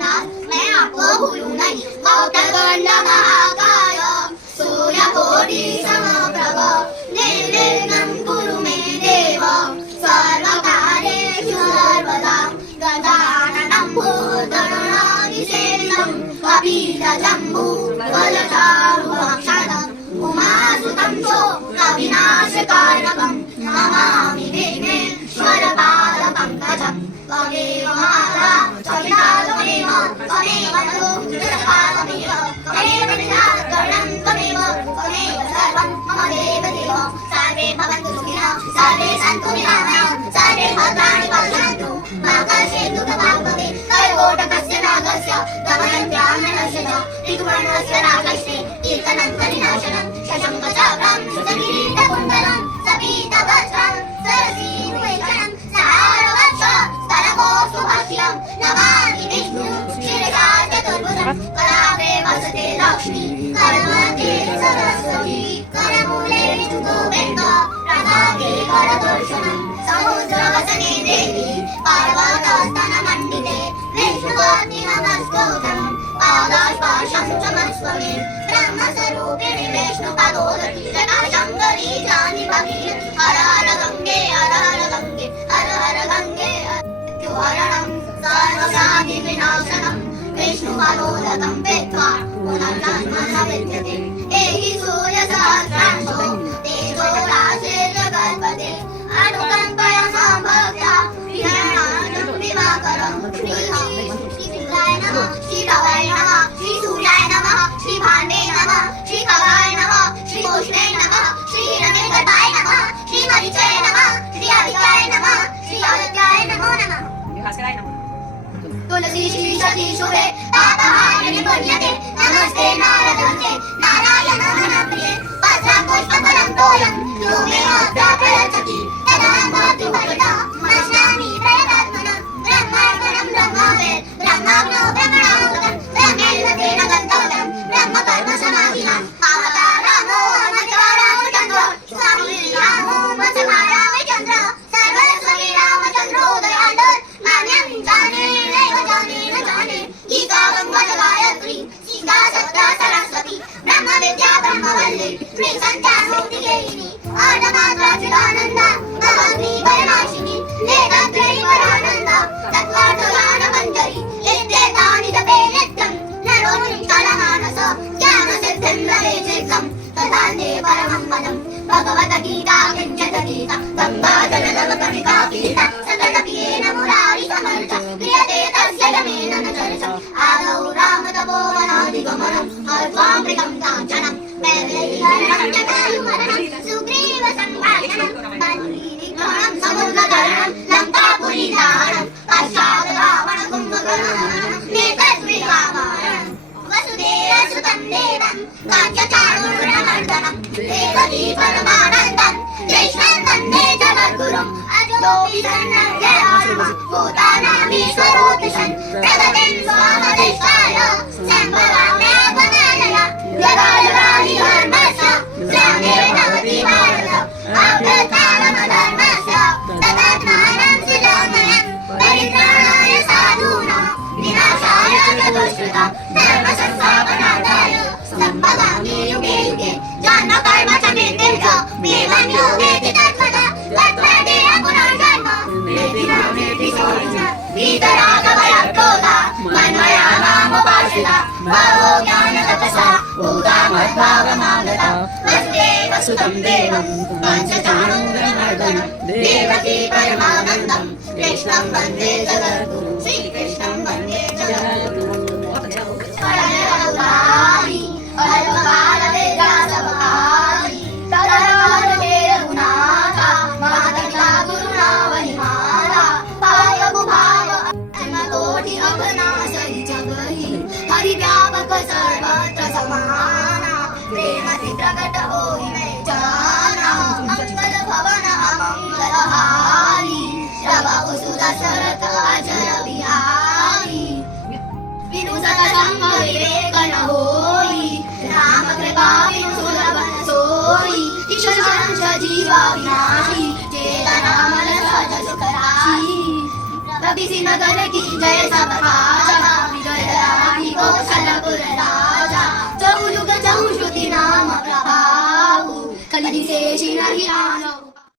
नाथ मैं आपको भूलूं नहीं। वक्रतुंड महाकाय सूर्यकोटि समप्रभ निर्विघ्नं कुरु मे देव सर्वकार्येषु सर्वदा। गजाननं भूतगणाधिसेवितं कपितजम्बूफलचारुभक्षणम् उमासुतं शोकविनाशकारणकं नमामि विघ्नेश्वरपादपङ्कजम्। त्वमेव माता त्वमेव त्वमेव त्वमेव जगत्ता त्वमेव त्वमेव निराकरणं त्वमेव त्वमेव सर्वं मम देव देव। सर्वे भवन्तु सुखिनः सर्वे सन्तु निरामयाः सर्वे भद्राणि पश्यन्तु मा कश्चित् दुःखभाग् भवेत्। कर्कोटकस्य नागस्य दमयन्त्यान्नस्य च ऋतुपर्णस्य रागस्य कीर्तनं कलिनाशनं शशङ्खचक्रं सुतकिरीटकुण्डलं सपीतवस्त्रं सरसीरुवेक्षणं सहारवक्ष स्तनकोऽस्तुभाष्यं नमामि विष्णु शिरसा चतुर्भुजं। कराग्रे वसते लक्ष्मी करमध्ये सरस्वती करमूले गोविन्द प्रभागे करदर्शनं। समुद्रवसने देवी पर्वतस्तनमण्डिते विष्णुपत्नि नमस्तोत्रं पादस्पर्शं च मत्स्वमे ब्रह्मस्वरूपिणि विष्णुपदोदरी जटाशङ्करी जानि भगीरथि। हर हर गङ्गे हर हर गङ्गे हर हर गङ्गे हरणं सर्वव्याधिविनाशनं विष्णुपदोदकं विद्वा पुनर्जन्म न विद्यते। एहि सूर्यसहस्रांशो तेजो राशिर्जगत्पते अनुकम्पया सम्भव्या विहरणानं दिवाकरं। श्रीशिवाय नमः श्रीरवये नमः श्रीसूर्याय नमः श्रीभाण्डे नमः श्रीखगाय नमः श्रीकृष्णे नमः श्रीहिरण्यगर्भाय नमः श्रीमरीचाय नमः श्रीहरिकाय नमः श्रीअगस्त्याय नमो नमः। तुलसी श्रीशती शुभे तापहारिणि पुण्यते नमस्ते नारदस्ते नारायण नमप्रिये पत्रपुष्पफलं तोयं यो मे भक्त्या प्रयच्छति तदहं भक्तिभरिता नश्यामि प्रयतात्मना। ब्रह्मार्पणं ब्रह्मवेद ब्रह्माग्नौ ब्रह्मणाहुतं ब्रह्मैव तेन गन्तव्यं ब्रह्मकर्मसमाधिना। अवतारामो रामचन्द्र स्वामी रामो रामचन्द्र सर्वस्वमी रामचन्द्रोदयात् मान्यं जाने नैव जाने न जाने। गीता गङ्गा गायत्री सीता सत्ता सरस्वती ब्रह्मविद्या ब्रह्मवल्ली त्रिसन्ध्या स्मृतिगेहिनी अर्धमात्राचिदानन्दा अवग्नि परमाशिनी वेदत्रयीवरानन्दा तत्त्वार्थगानमञ्जरी एतेतानि जपे नित्यं नरो निष्कलमानस ज्ञानसिद्धिं लभेचित्तं तदान्ते परमं पदं। भगवद्गीता किञ्चिदगीता गङ्गाजलधवकमिका गीता सकलपियेन मुरारिसमर्चा क्रियते तस्य यमेन न चर्चा। आदौ रामतपोवनादिगमनं हत्वामृतं काञ्चनं वैदेहीहरणं जटायुमरणं सुग्रीवसंभाषणं बन्धुनिग्रहणं समुद्रतरणं लङ्कापुरीदाहरणं पश्चात् रावणकुम्भकर्णनं नेतद्विरामायणं वसुदेवसुतं देवं काञ्चचाणूर्णमर्दनं देवकी परमानन्दं कृष्णं वन्दे जगद्गुरुम्। अजोऽपि सन्नव्ययानः भूतानामीश्वरोऽतिशन् प्रगतिं स्वामदिष्टाय सम्भवाम्यात्मनानय। यदा यदा हि धर्मस्य ग्लानिर्भवति भारत अभ्युत्थानमधर्मस्य तदात्मानं सृजाम्यहं। परित्राणाय साधूनां विनाशाय च दुष्कृतां धर्मसंस्थापनार्थाय सम्भवामि युगे युगे। जन्मकर्म च मृत्युं च एवं यो वेति तत्त्वतः तत्त्वदेह पुनर्जन्म वेति न वेति सोऽपि च। वीतरागभयक्रोधा मन्मया मामुपाश्रिता बहवो ज्ञानतपसा भूता मद्भावमागता। वसुदेवसुतं देवं पञ्चचाणूरमर्दनं देवकी परमानन्दं कृष्णं वन्दे जगद्गुरुं श्रीकृष्णं वन्दे जगद्गुरुं। अल्पकालवेद्यासवकारि तदरकालते रघुनाथा मातर्ला गुरुणा वहिमाला। भावबुभाव अन्नकोटि अघनाशयि जगहि हरिव्यापक सर्वत्र समाना। प्रेमति प्रकट होई मैं जाना मंगल भवन अमंगलहारी। प्रभु सुदशरथ अजय बिहारी विनुसत संग विवेक न होई। राम कृपा बिनु सुलभ न सोई। ईश्वर जीवा विनाशी चेतना मन सहज सुख राशि। कभी नगर की जय सब भाषा विजय देशी नहीं आना